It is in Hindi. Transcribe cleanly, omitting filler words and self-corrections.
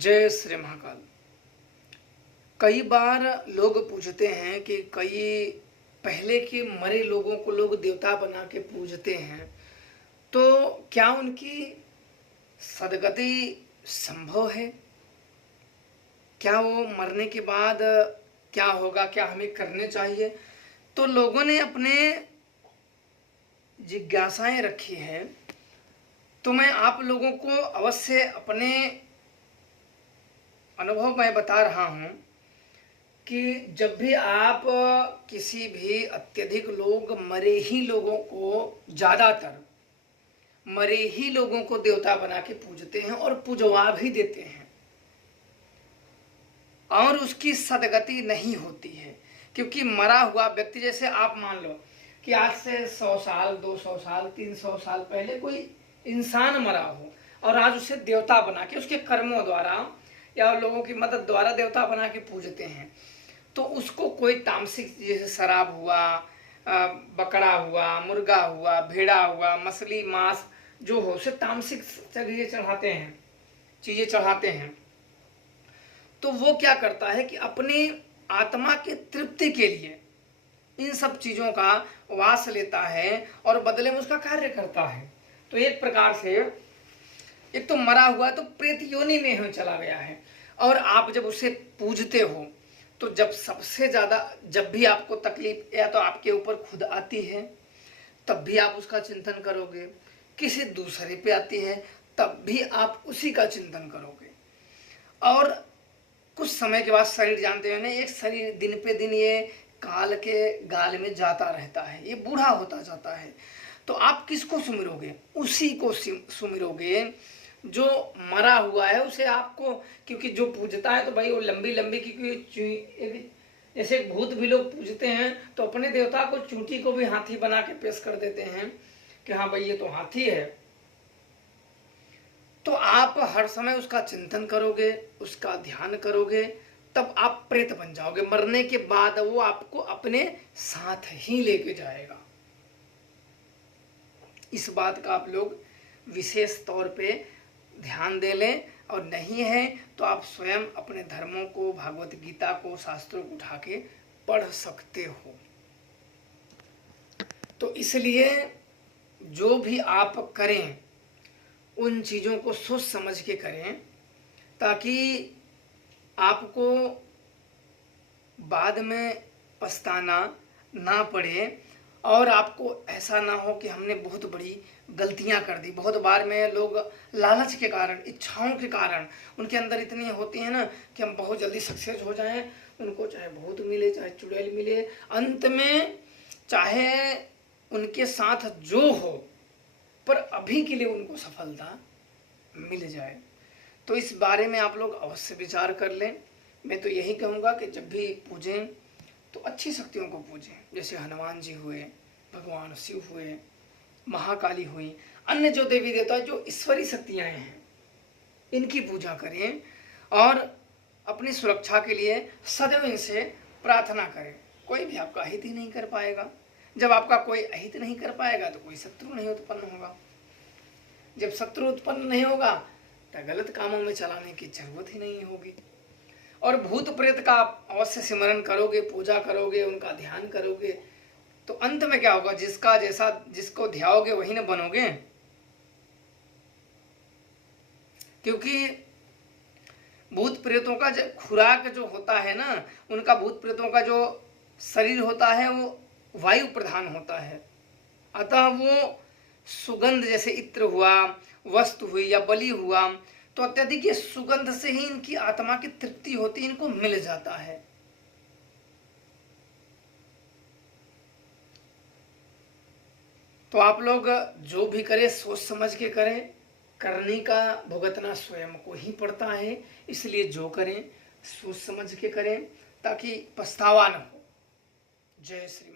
जय श्री महाकाल। कई बार लोग पूछते हैं कि कई पहले के मरे लोगों को लोग देवता बना के पूजते हैं, तो क्या उनकी सदगति संभव है? क्या वो मरने के बाद क्या होगा, क्या हमें करने चाहिए? तो लोगों ने अपने जिज्ञासाएं रखी हैं, तो मैं आप लोगों को अवश्य अपने अनुभव मैं बता रहा हूँ कि जब भी आप किसी भी अत्यधिक लोग मरे ही लोगों को, ज़्यादातर मरे ही लोगों को देवता बना के पूजते हैं और पूजवा भी देते हैं, और उसकी सदगति नहीं होती है। क्योंकि मरा हुआ व्यक्ति, जैसे आप मान लो कि आज से 100 साल 200 साल 300 साल पहले कोई इंसान मरा हो और आज उसे देवता बना के उसके कर्मों द्वारा या लोगों की मदद द्वारा देवता बना के पूजते हैं, तो उसको कोई तामसिक, जैसे शराब हुआ, बकरा हुआ, मुर्गा हुआ, भेड़ा हुआ, मछली मांस जो हो, उसे तामसिक चीजें चढ़ाते हैं, चीजें चढ़ाते हैं। तो वो क्या करता है कि अपनी आत्मा की तृप्ति के लिए इन सब चीजों का वास लेता है और बदले में उसका कार्य करता है। तो एक प्रकार से एक तो मरा हुआ है तो प्रेत योनि में चला गया है, और आप जब उसे पूजते हो तो जब सबसे ज्यादा, जब भी आपको तकलीफ या तो आपके ऊपर खुद आती है तब भी आप उसका चिंतन करोगे, किसी दूसरे पे आती है तब भी आप उसी का चिंतन करोगे, और कुछ समय के बाद शरीर, जानते हो ना, एक शरीर दिन पे दिन ये काल के गाल में जाता रहता है, ये बूढ़ा होता जाता है। तो आप किसको सुमिरोगे? उसी को सुमिरोगे जो मरा हुआ है, उसे आपको, क्योंकि जो पूजता है तो भाई वो लंबी लंबी, क्योंकि जैसे भूत भी लोग पूजते हैं तो अपने देवता को, चूंटी को भी हाथी बना के पेश कर देते हैं कि हाँ भाई ये तो हाथी है। तो आप हर समय उसका चिंतन करोगे, उसका ध्यान करोगे, तब आप प्रेत बन जाओगे। मरने के बाद वो आपको अपने साथ ही लेके जाएगा। इस बात का आप लोग विशेष तौर पे ध्यान दे लें, और नहीं है तो आप स्वयं अपने धर्मों को, भागवत गीता को, शास्त्रों को उठा के पढ़ सकते हो। तो इसलिए जो भी आप करें उन चीज़ों को सोच समझ के करें, ताकि आपको बाद में पछताना ना पड़े, और आपको ऐसा ना हो कि हमने बहुत बड़ी गलतियां कर दी। बहुत बार में लोग लालच के कारण, इच्छाओं के कारण, उनके अंदर इतनी होती है ना कि हम बहुत जल्दी सक्सेस हो जाएं, उनको चाहे भूत मिले चाहे चुड़ैल मिले, अंत में चाहे उनके साथ जो हो, पर अभी के लिए उनको सफलता मिल जाए। तो इस बारे में आप लोग अवश्य विचार कर लें। मैं तो यही कहूँगा कि जब भी पूजें तो अच्छी शक्तियों को पूजें, जैसे हनुमान जी हुए, भगवान शिव हुए, महाकाली हुई, अन्य जो देवी देवता जो ईश्वरी शक्तियाँ हैं, इनकी पूजा करें और अपनी सुरक्षा के लिए सदैव इनसे प्रार्थना करें। कोई भी आपका अहित ही नहीं कर पाएगा। जब आपका कोई अहित नहीं कर पाएगा तो कोई शत्रु नहीं उत्पन्न होगा। जब शत्रु उत्पन्न नहीं होगा तो गलत कामों में चलाने की जरूरत ही नहीं होगी। और भूत प्रेत का आप अवश्य सिमरन करोगे, पूजा करोगे, उनका ध्यान करोगे, तो अंत में क्या होगा? जिसका जैसा, जिसको ध्याओगे वही न बनोगे। क्योंकि भूत प्रेतों का जो खुराक जो होता है ना, उनका भूत प्रेतों का जो शरीर होता है वो वायु प्रधान होता है। अतः वो सुगंध, जैसे इत्र हुआ, वस्तु हुई या बलि हुआ, तो अत्यधिक ये सुगंध से ही इनकी आत्मा की तृप्ति होती, इनको मिल जाता है। तो आप लोग जो भी करें सोच समझ के करें, करने का भुगतना स्वयं को ही पड़ता है। इसलिए जो करें सोच समझ के करें, ताकि पछतावा न हो। जय श्री